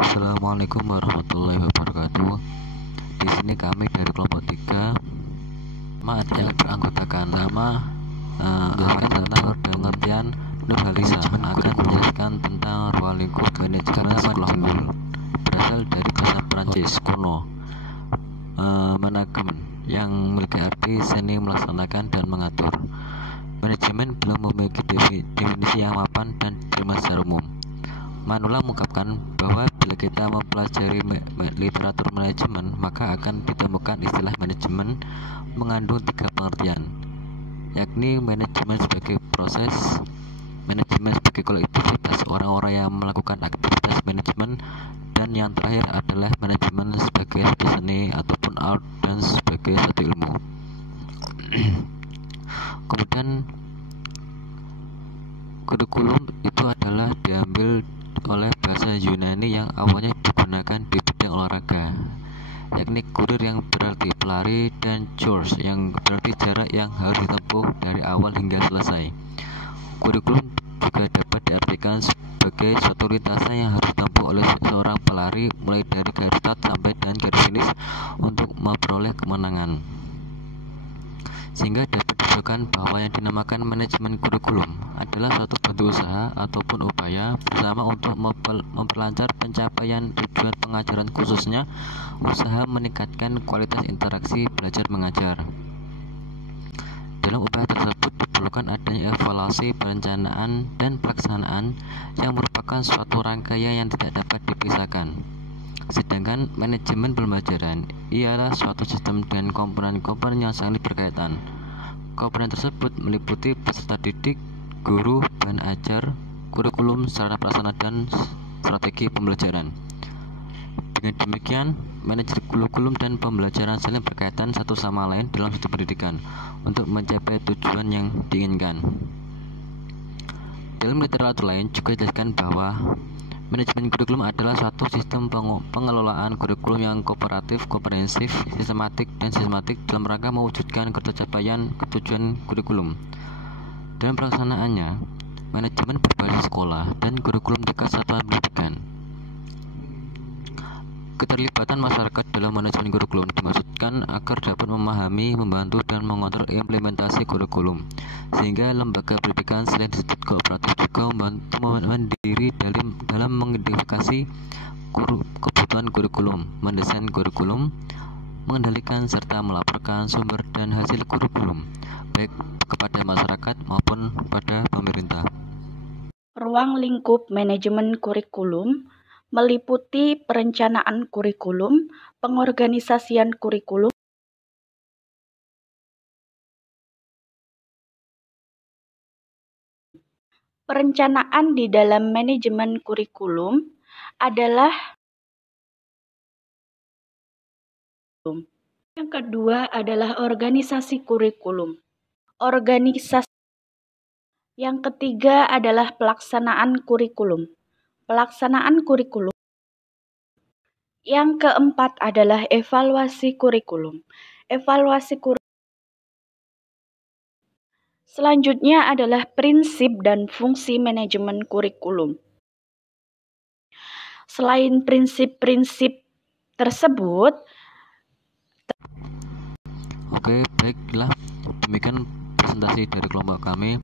Assalamualaikum warahmatullahi wabarakatuh. Di sini kami dari kelompok 3 yang beranggotakan menjelaskan tentang pengertian Nurhaliza akan menjelaskan tentang ruang lingkup manajemen sekolah unggul berasal dari bahasa Perancis kuno manajemen yang memiliki arti seni melaksanakan dan mengatur. Manajemen belum memiliki definisi yang mapan dan diterima secara umum. Manula mengungkapkan bahwa bila kita mempelajari literatur manajemen, maka akan ditemukan istilah manajemen mengandung 3 pengertian, yakni manajemen sebagai proses, manajemen sebagai kolektivitas orang-orang yang melakukan aktivitas manajemen, dan yang terakhir adalah manajemen sebagai satu seni ataupun art dan sebagai satu ilmu. Kemudian kurikulum itu adalah diambil oleh bahasa Yunani yang awalnya digunakan di bidang olahraga, yakni kurir yang berarti pelari dan course yang berarti jarak yang harus ditempuh dari awal hingga selesai. Kurikulum juga dapat diartikan sebagai suatu lintasan yang harus ditempuh oleh seorang pelari mulai dari garis start sampai dan garis finish untuk memperoleh kemenangan. Sehingga dapat disebutkan bahwa yang dinamakan manajemen kurikulum adalah suatu bentuk usaha ataupun upaya bersama untuk memperlancar pencapaian tujuan pengajaran, khususnya usaha meningkatkan kualitas interaksi belajar mengajar. Dalam upaya tersebut diperlukan adanya evaluasi, perencanaan, dan pelaksanaan yang merupakan suatu rangkaian yang tidak dapat dipisahkan. Sedangkan manajemen pembelajaran ialah suatu sistem dengan komponen-komponen yang saling berkaitan. Komponen tersebut meliputi peserta didik, guru, bahan ajar, kurikulum, sarana pelaksana, dan strategi pembelajaran. Dengan demikian, manajemen kurikulum dan pembelajaran saling berkaitan satu sama lain dalam sistem pendidikan untuk mencapai tujuan yang diinginkan. Dalam literatur lain juga dijelaskan bahwa manajemen kurikulum adalah suatu sistem pengelolaan kurikulum yang kooperatif, komprehensif, sistematik, dan sistematik dalam rangka mewujudkan tercapaian tujuan kurikulum. Dalam pelaksanaannya, manajemen berbasis sekolah dan kurikulum tingkat satuan pendidikan. Keterlibatan masyarakat dalam manajemen kurikulum dimaksudkan agar dapat memahami, membantu, dan mengontrol implementasi kurikulum, sehingga lembaga pendidikan selain disebut kooperatif juga membantu mandiri dalam mengidentifikasi kebutuhan kurikulum, mendesain kurikulum, mengendalikan serta melaporkan sumber dan hasil kurikulum, baik kepada masyarakat maupun pada pemerintah. Ruang lingkup manajemen kurikulum meliputi perencanaan kurikulum, pengorganisasian kurikulum, perencanaan di dalam manajemen kurikulum adalah yang kedua adalah organisasi kurikulum. Yang ketiga adalah pelaksanaan kurikulum. Pelaksanaan kurikulum. Yang keempat adalah evaluasi kurikulum. Selanjutnya adalah prinsip dan fungsi manajemen kurikulum. Selain prinsip-prinsip tersebut, Oke, baiklah, demikian presentasi dari kelompok kami.